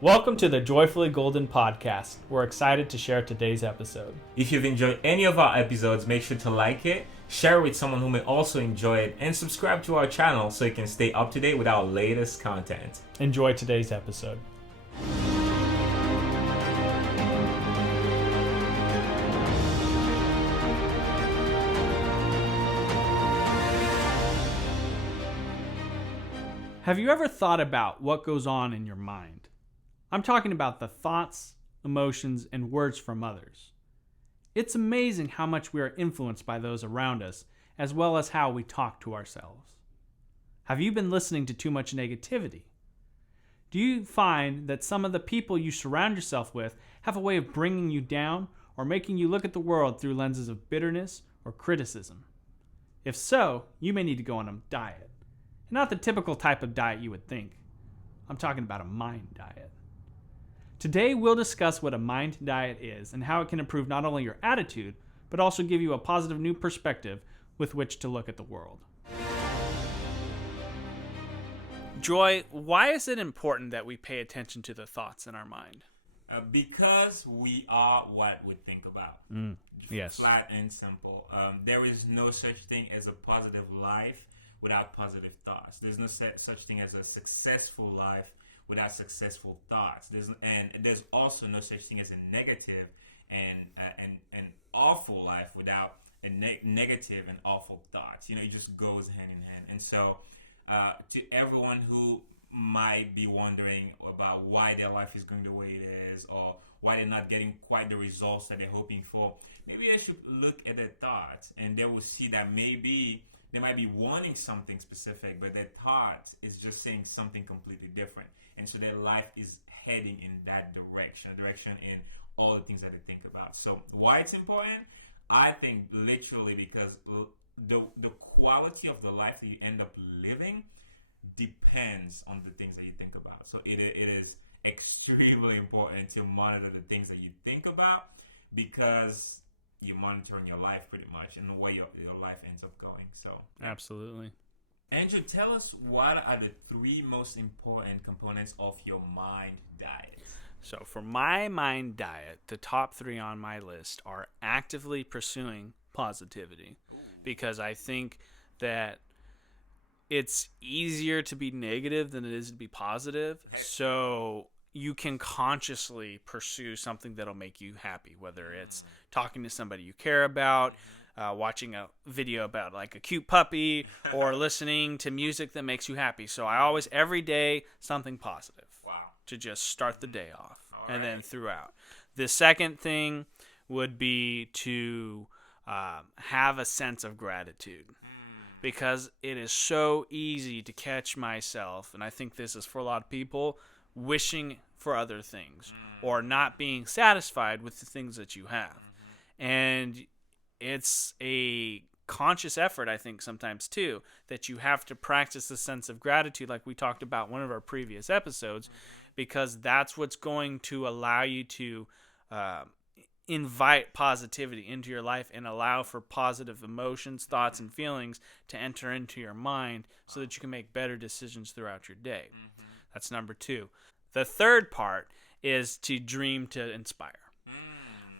Welcome to the Joyfully Golden podcast. We're excited to share today's episode. If you've enjoyed any of our episodes, make sure to like it, share it with someone who may also enjoy it, and subscribe to our channel so you can stay up to date with our latest content. Enjoy today's episode. Have you ever thought about what goes on in your mind? I'm talking about the thoughts, emotions, and words from others. It's amazing how much we are influenced by those around us, as well as how we talk to ourselves. Have you been listening to too much negativity? Do you find that some of the people you surround yourself with have a way of bringing you down or making you look at the world through lenses of bitterness or criticism? If so, you may need to go on a diet. And not the typical type of diet you would think. I'm talking about a mind diet. Today, we'll discuss what a mind diet is and how it can improve not only your attitude, but also give you a positive new perspective with which to look at the world. Joy, why is it important that we pay attention to the thoughts in our mind? Because we are what we think about. Yes. Flat and simple. There is no such thing as a positive life without positive thoughts. There's no such thing as a successful life without successful thoughts. There's also no such thing as a negative and awful life without a negative and awful thoughts. It just goes hand in hand. And so to everyone who might be wondering about why their life is going the way it is, or why they're not getting quite the results that they're hoping for, maybe they should look at their thoughts, and they will see that maybe they might be wanting something specific, but their thought is just saying something completely different. And so their life is heading in that direction in all the things that they think about. So why it's important? I think literally because the quality of the life that you end up living depends on the things that you think about. So it is extremely important to monitor the things that you think about, because you're monitoring your life pretty much and the way your life ends up going. So Absolutely. Andrew, tell us, what are the three most important components of your mind diet? So for my mind diet, the top three on my list are actively pursuing positivity, because I think that it's easier to be negative than it is to be positive. So you can consciously pursue something that'll make you happy, whether it's talking to somebody you care about, watching a video about like a cute puppy, or listening to music that makes you happy. So I always, every day, something positive. Wow. To just start the day off. All and right. then throughout. The second thing would be to have a sense of gratitude. Because it is so easy to catch myself, and I think this is for a lot of people, wishing for other things or not being satisfied with the things that you have. And it's a conscious effort, I think, sometimes too, that you have to practice the sense of gratitude, like we talked about in one of our previous episodes, because that's what's going to allow you to invite positivity into your life and allow for positive emotions, thoughts, and feelings to enter into your mind so that you can make better decisions throughout your day. That's number two. The third part is to dream to inspire.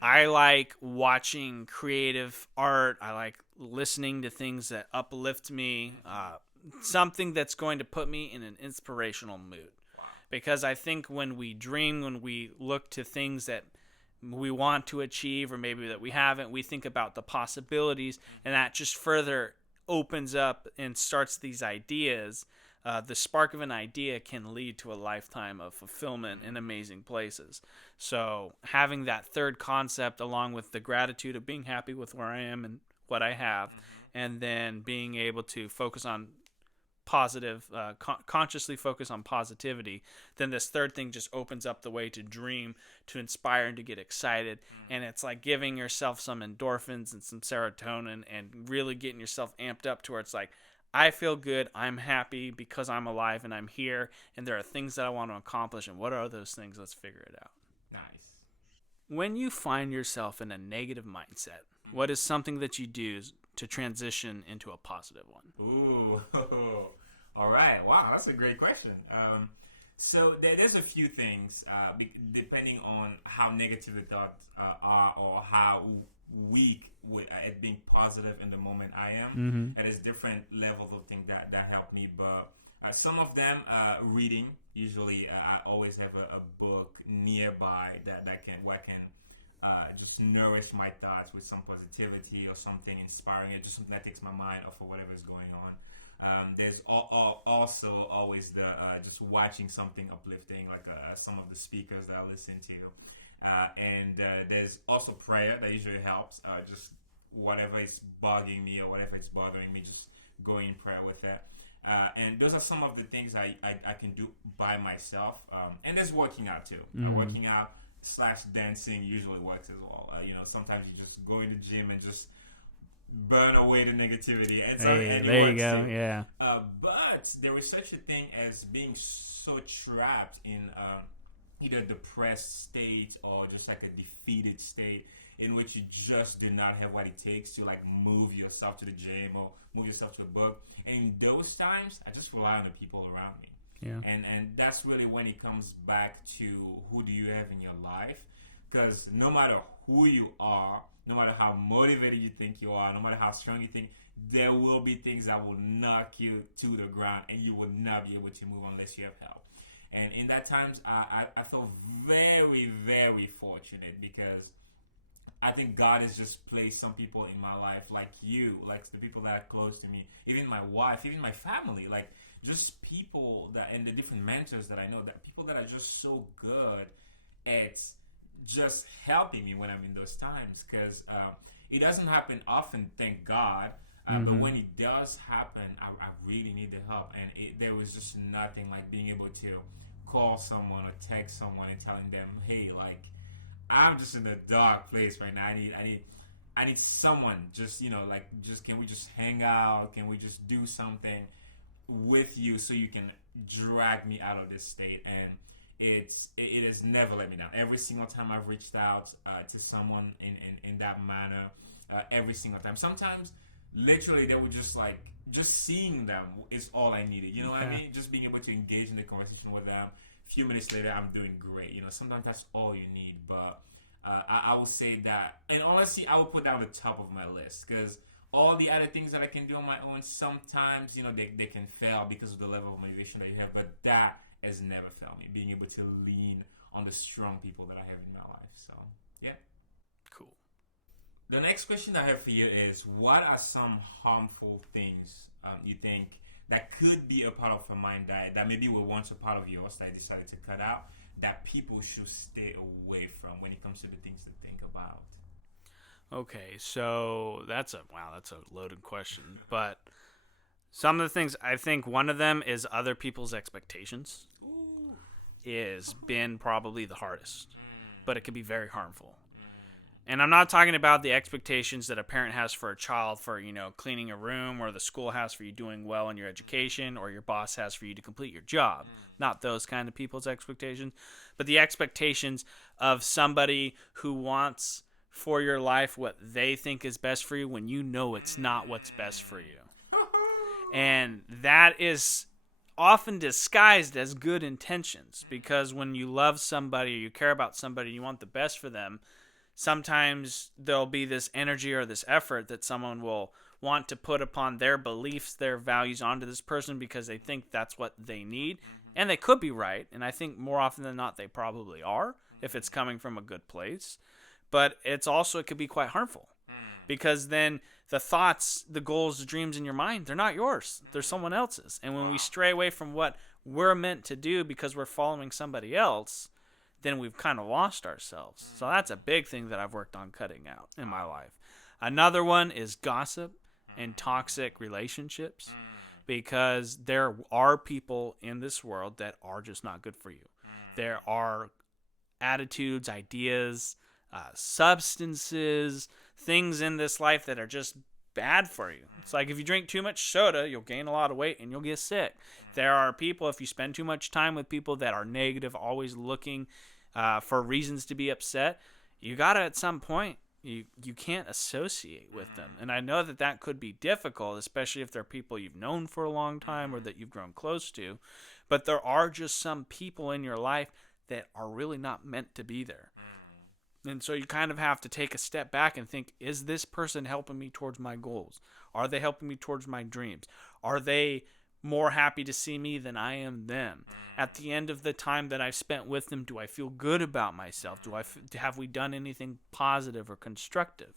I like watching creative art. I like listening to things that uplift me, something that's going to put me in an inspirational mood. Because I think when we dream, when we look to things that we want to achieve or maybe that we haven't, we think about the possibilities, and that just further opens up and starts these ideas. The spark of an idea can lead to a lifetime of fulfillment in amazing places. So having that third concept, along with the gratitude of being happy with where I am and what I have, and then being able to focus on positive, consciously focus on positivity, then this third thing just opens up the way to dream, to inspire, and to get excited. And it's like giving yourself some endorphins and some serotonin and really getting yourself amped up to where it's like, I feel good, I'm happy because I'm alive and I'm here, and there are things that I want to accomplish, and what are those things? Let's figure it out. Nice. When you find yourself in a negative mindset, what is something that you do to transition into a positive one? Ooh, all right. Wow, that's a great question. So there's a few things, depending on how negative the thoughts are, or how weak at being positive in the moment I am. And there's different levels of things that help me. But some of them, reading. Usually, I always have a book nearby that where I can just nourish my thoughts with some positivity or something inspiring, just something that takes my mind off of whatever is going on. There's also always the just watching something uplifting, like some of the speakers that I listen to. And there's also prayer that usually helps. Just whatever is bugging me or whatever is bothering me, just going in prayer with it. And those are some of the things I can do by myself. And there's working out too. Working out / dancing usually works as well. Sometimes you just go in the gym and just burn away the negativity. And there you go. Yeah. But there is such a thing as being so trapped in either a depressed state or just like a defeated state in which you just do not have what it takes to like move yourself to the gym or move yourself to a book. And in those times, I just rely on the people around me. Yeah. And that's really when it comes back to who do you have in your life. Because no matter who you are, no matter how motivated you think you are, no matter how strong you think, there will be things that will knock you to the ground and you will not be able to move unless you have help. And in that times, I feel very, very fortunate because I think God has just placed some people in my life like you, like the people that are close to me, even my wife, even my family, like just people that, and the different mentors that I know, that people that are just so good at just helping me when I'm in those times, because it doesn't happen often, thank God. But when it does happen, I really need the help. And there was just nothing like being able to call someone or text someone and telling them, hey, like, I'm just in a dark place right now. I need someone, just, just, can we just hang out? Can we just do something with you so you can drag me out of this state? And it has never let me down. Every single time I've reached out to someone in that manner, every single time. Sometimes, literally, they would just seeing them is all I needed. You know what I mean? Just being able to engage in the conversation with them. A few minutes later, I'm doing great. Sometimes that's all you need. But I will say that, and honestly, I will put that on the top of my list, because all the other things that I can do on my own, sometimes, they can fail because of the level of motivation that you have. But that has never failed me, being able to lean on the strong people that I have in my life. So, yeah. Cool. The next question that I have for you is, what are some harmful things you think that could be a part of a mind diet that maybe were once a part of yours that I decided to cut out, that people should stay away from when it comes to the things to think about? Okay, so that's a loaded question. But some of the things, I think one of them is other people's expectations. Ooh. Is been probably the hardest, but it can be very harmful. And I'm not talking about the expectations that a parent has for a child for, cleaning a room, or the school has for you doing well in your education, or your boss has for you to complete your job. Not those kind of people's expectations, but the expectations of somebody who wants for your life what they think is best for you when you know it's not what's best for you. And that is often disguised as good intentions, because when you love somebody or you care about somebody, you want the best for them, sometimes there'll be this energy or this effort that someone will want to put upon their beliefs, their values onto this person because they think that's what they need. And they could be right. And I think more often than not, they probably are if it's coming from a good place. But it could be quite harmful, because then the thoughts, the goals, the dreams in your mind, they're not yours. They're someone else's. And when we stray away from what we're meant to do because we're following somebody else, then we've kind of lost ourselves. So that's a big thing that I've worked on cutting out in my life. Another one is gossip and toxic relationships, because there are people in this world that are just not good for you. There are attitudes, ideas, substances, things in this life that are just bad for you. It's like if you drink too much soda, you'll gain a lot of weight and you'll get sick. There are people, if you spend too much time with people that are negative, always looking for reasons to be upset, you got to at some point you can't associate with them. And I know that that could be difficult, especially if they're people you've known for a long time or that you've grown close to. But there are just some people in your life that are really not meant to be there. And so you kind of have to take a step back and think, is this person helping me towards my goals? Are they helping me towards my dreams? Are they more happy to see me than I am them? At the end of the time that I've spent with them, do I feel good about myself? Have we done anything positive or constructive?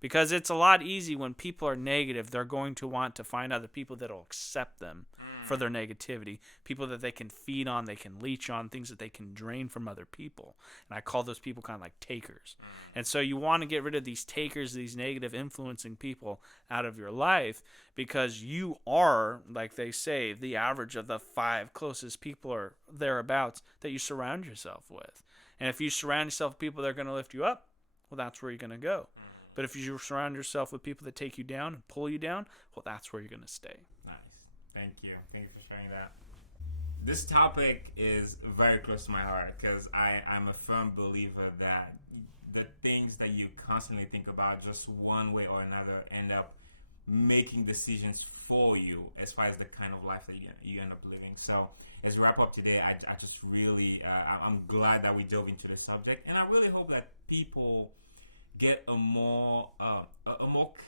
Because it's a lot easy when people are negative, they're going to want to find other people that will accept them for their negativity, people that they can feed on, they can leech on, things that they can drain from other people. And I call those people kind of like takers. And so you want to get rid of these takers, these negative influencing people out of your life, because you are, like they say, the average of the 5 closest people or thereabouts that you surround yourself with. And if you surround yourself with people that are going to lift you up, well, that's where you're going to go. But if you surround yourself with people that take you down and pull you down, well, that's where you're going to stay. Nice. Thank you. Thank you for sharing that. This topic is very close to my heart because I'm a firm believer that the things that you constantly think about just one way or another end up making decisions for you as far as the kind of life that you end up living. So as we wrap up today, I just really, I'm glad that we dove into the subject, and I really hope that people get a more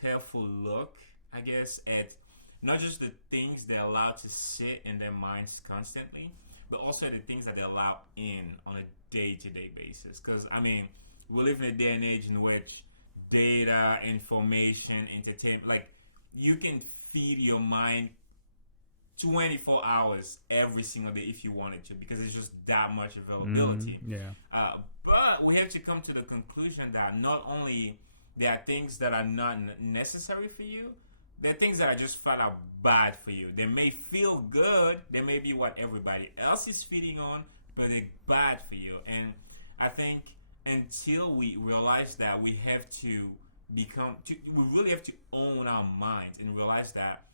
careful look, I guess, at not just the things they're allowed to sit in their minds constantly, but also the things that they allow in on a day-to-day basis. Because, I mean, we live in a day and age in which data, information, entertainment, like, you can feed your mind 24 hours every single day if you wanted to, because it's just that much availability. But we have to come to the conclusion that not only there are things that are not necessary for you, there are things that are just flat out bad for you. They may feel good, they may be what everybody else is feeding on, but they're bad for you. And I think until we realize that, we really have to own our minds and realize that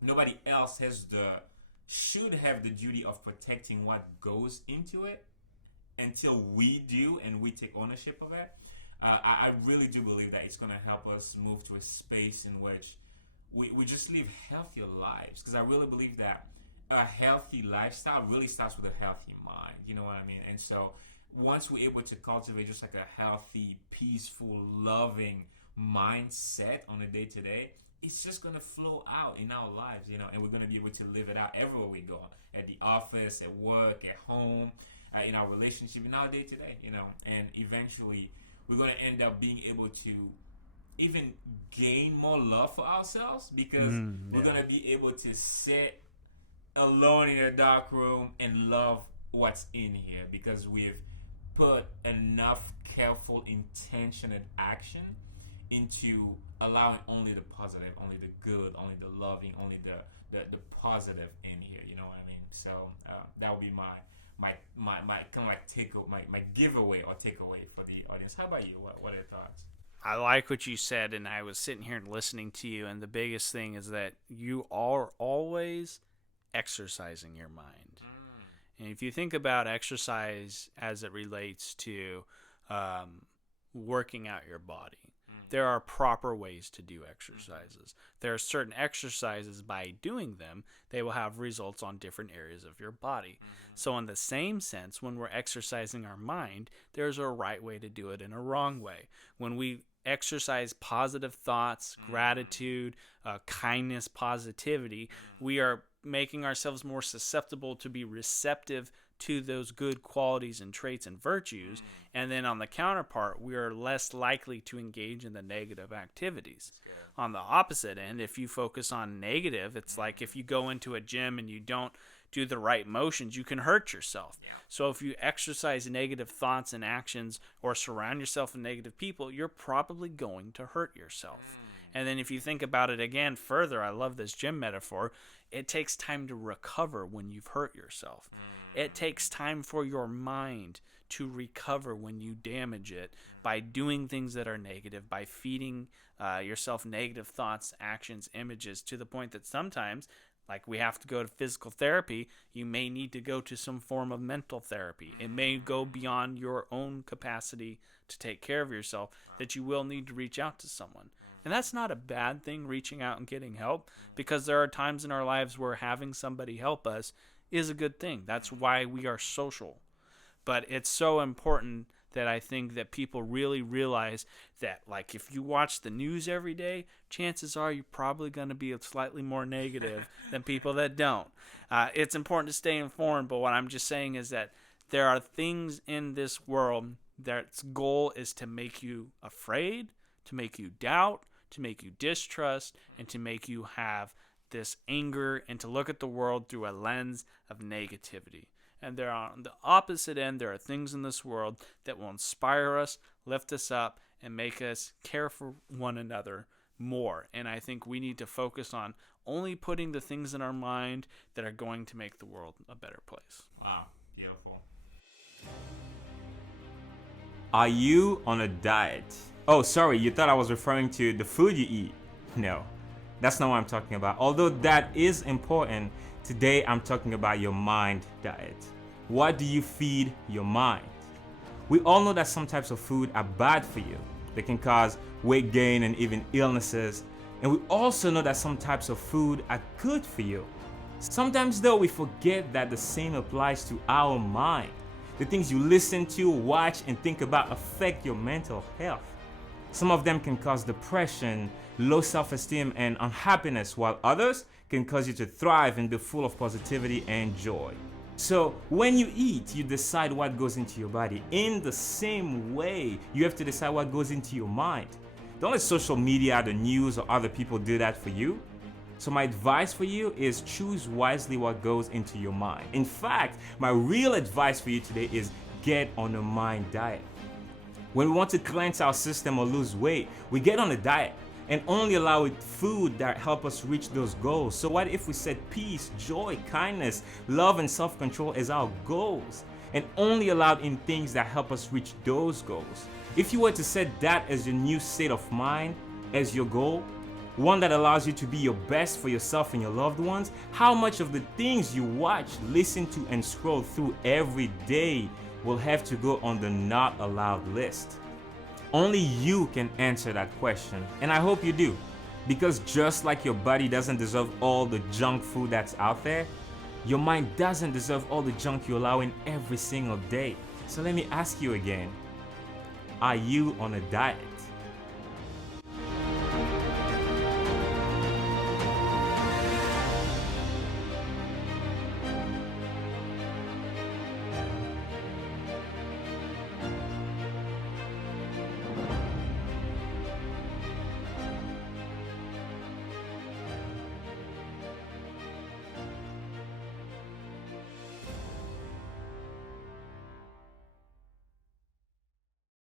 nobody else should have the duty of protecting what goes into it until we do and we take ownership of it. I really do believe that it's going to help us move to a space in which we just live healthier lives, because I really believe that a healthy lifestyle really starts with a healthy mind. You know what I mean? And so once we're able to cultivate just like a healthy, peaceful, loving mindset on a day-to-day, it's just going to flow out in our lives, you know, and we're going to be able to live it out everywhere we go, at the office, at work, at home, in our relationship, in our day-to-day, you know, and eventually we're going to end up being able to even gain more love for ourselves, because we're going to be able to sit alone in a dark room and love what's in here, because we've put enough careful intention and action into allowing only the positive, only the good, only the loving, only the positive in here. You know what I mean? So that would be my kind of like my giveaway or takeaway for the audience. How about you? What are your thoughts? I like what you said, and I was sitting here and listening to you, and the biggest thing is that you are always exercising your mind. And if you think about exercise as it relates to working out your body, there are proper ways to do exercises. There are certain exercises, by doing them, they will have results on different areas of your body. So in the same sense, when we're exercising our mind, there's a right way to do it and a wrong way. When we exercise positive thoughts, gratitude, kindness, positivity, we are making ourselves more susceptible to be receptive to those good qualities and traits and virtues. And then on the counterpart, we are less likely to engage in the negative activities. On the opposite end, if you focus on negative, it's like if you go into a gym and you don't do the right motions, you can hurt yourself. So if you exercise negative thoughts and actions or surround yourself with negative people, you're probably going to hurt yourself. And then if you think about it again further, I love this gym metaphor, it takes time to recover when you've hurt yourself. It takes time for your mind to recover when you damage it by doing things that are negative, by feeding yourself negative thoughts, actions, images, to the point that sometimes Like we have to go to physical therapy, you may need to go to some form of mental therapy. It may go beyond your own capacity to take care of yourself, that you will need to reach out to someone. And that's not a bad thing, reaching out and getting help, because there are times in our lives where having somebody help us is a good thing. That's why we are social. But it's so important that I think that people really realize that, like, if you watch the news every day, chances are you're probably going to be slightly more negative than people that don't. It's important to stay informed, but what I'm just saying is that there are things in this world that's goal is to make you afraid, to make you doubt, to make you distrust, and to make you have this anger and to look at the world through a lens of negativity. And there are, on the opposite end, there are things in this world that will inspire us, lift us up, and make us care for one another more. And I think we need to focus on only putting the things in our mind that are going to make the world a better place. Wow, beautiful. Are you on a diet? Oh, sorry, you thought I was referring to the food you eat. No, that's not what I'm talking about. Although that is important, today I'm talking about your mind diet. What do you feed your mind? We all know that some types of food are bad for you. They can cause weight gain and even illnesses. And we also know that some types of food are good for you. Sometimes though, we forget that the same applies to our mind. The things you listen to, watch, and think about affect your mental health. Some of them can cause depression, low self-esteem, and unhappiness, while others can cause you to thrive and be full of positivity and joy. So when you eat, you decide what goes into your body. In the same way, you have to decide what goes into your mind. Don't let social media, the news, or other people do that for you. So my advice for you is choose wisely what goes into your mind. In fact, my real advice for you today is get on a mind diet. When we want to cleanse our system or lose weight, we get on a diet and only allow it food that help us reach those goals. So what if we set peace, joy, kindness, love, and self-control as our goals, and only allowed in things that help us reach those goals? If you were to set that as your new state of mind, as your goal, one that allows you to be your best for yourself and your loved ones, how much of the things you watch, listen to, and scroll through every day will have to go on the not allowed list? Only you can answer that question, and I hope you do, because just like your body doesn't deserve all the junk food that's out there, your mind doesn't deserve all the junk you allow in every single day. So let me ask you again, are you on a diet?